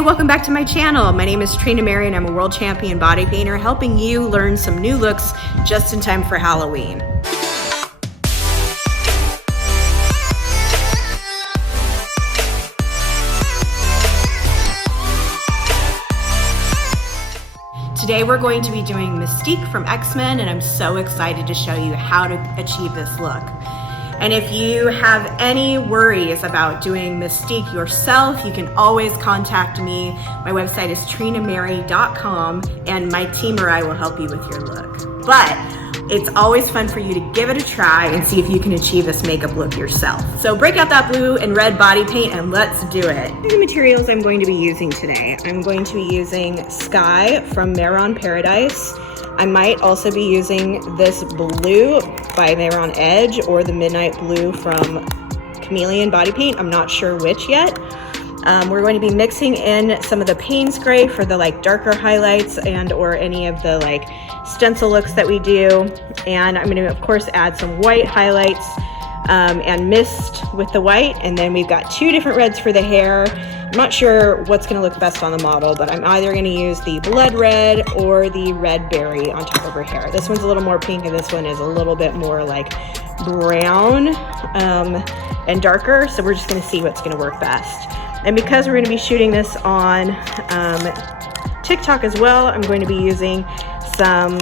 Hey, welcome back to my channel. My name is Trina Mary and I'm a world champion body painter, helping you learn some new looks just in time for Halloween. Today we're going to be doing Mystique from Xmen, and I'm so excited to show you how to achieve this look. And if you have any worries about doing Mystique yourself, you can always contact me. My website is trinamary.com, and my team or I will help you with your look. But it's always fun for you to give it a try and see if you can achieve this makeup look yourself. So break out that blue and red body paint and let's do it. The materials I'm going to be using today. I'm going to be using Sky from Xmen Paradise. I might also be using this blue by Maron Edge or the Midnight Blue from Chameleon Body Paint. I'm not sure which yet. We're going to be mixing in some of the Payne's Gray for the darker highlights and or any of the stencil looks that we do. And I'm going to of course add some white highlights and mist with the white. And then we've got two different reds for the hair. I'm not sure what's going to look best on the model, but I'm either going to use the blood red or the red berry on top of her hair. This one's a little more pink and this one is a little bit more brown and darker. So we're just going to see what's going to work best. And because we're going to be shooting this on TikTok as well, I'm going to be using some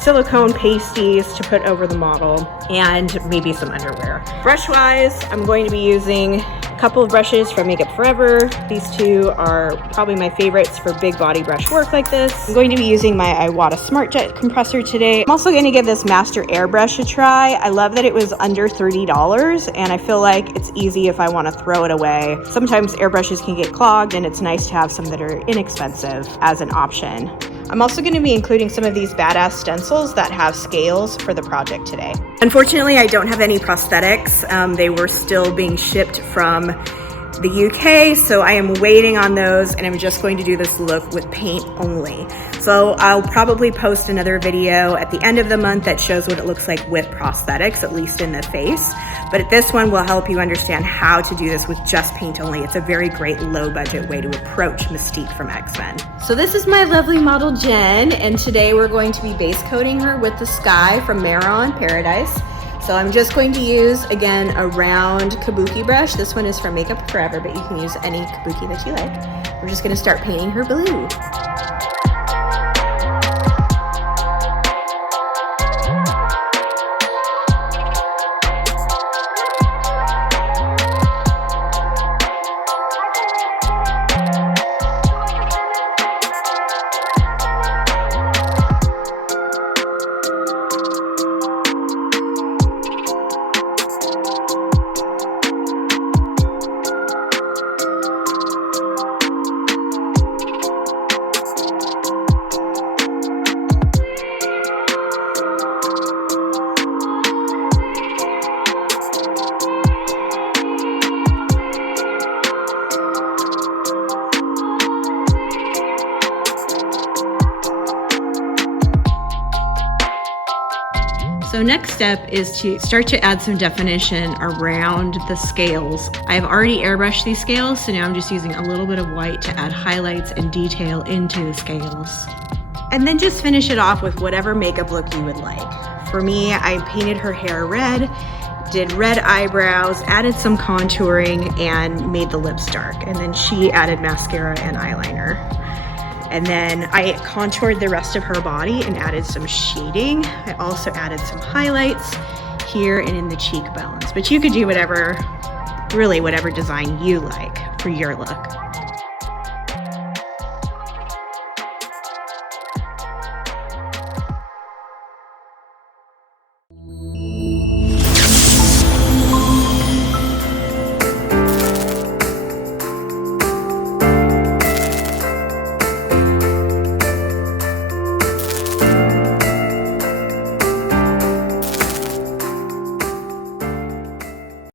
silicone pasties to put over the model and maybe some underwear. Brush wise, I'm going to be using a couple of brushes from Makeup Forever. These two are probably my favorites for big body brush work like this. I'm going to be using my Iwata Smart Jet compressor today. I'm also going to give this Master Airbrush a try. I love that it was under $30 and I feel like it's easy if I want to throw it away. Sometimes airbrushes can get clogged and it's nice to have some that are inexpensive as an option. I'm also going to be including some of these badass stencils that have scales for the project today. Unfortunately, I don't have any prosthetics. They were still being shipped from the UK, so I am waiting on those, and I'm just going to do this look with paint only. So I'll probably post another video at the end of the month that shows what it looks like with prosthetics, at least in the face. But this one will help you understand how to do this with just paint only. It's a very great low budget way to approach Mystique from Xmen. So this is my lovely model Jen, and today we're going to be base coating her with the Sky from Xmen Paradise. So I'm just going to use, again, a round kabuki brush. This one is from Makeup Forever, but you can use any kabuki that you like. We're just gonna start painting her blue. So next step is to start to add some definition around the scales. I've already airbrushed these scales, so now I'm just using a little bit of white to add highlights and detail into the scales. And then just finish it off with whatever makeup look you would like. For me, I painted her hair red, did red eyebrows, added some contouring, and made the lips dark. And then she added mascara and eyeliner. And then I contoured the rest of her body and added some shading. I also added some highlights here and in the cheekbones. But you could do whatever, really whatever design you like for your look.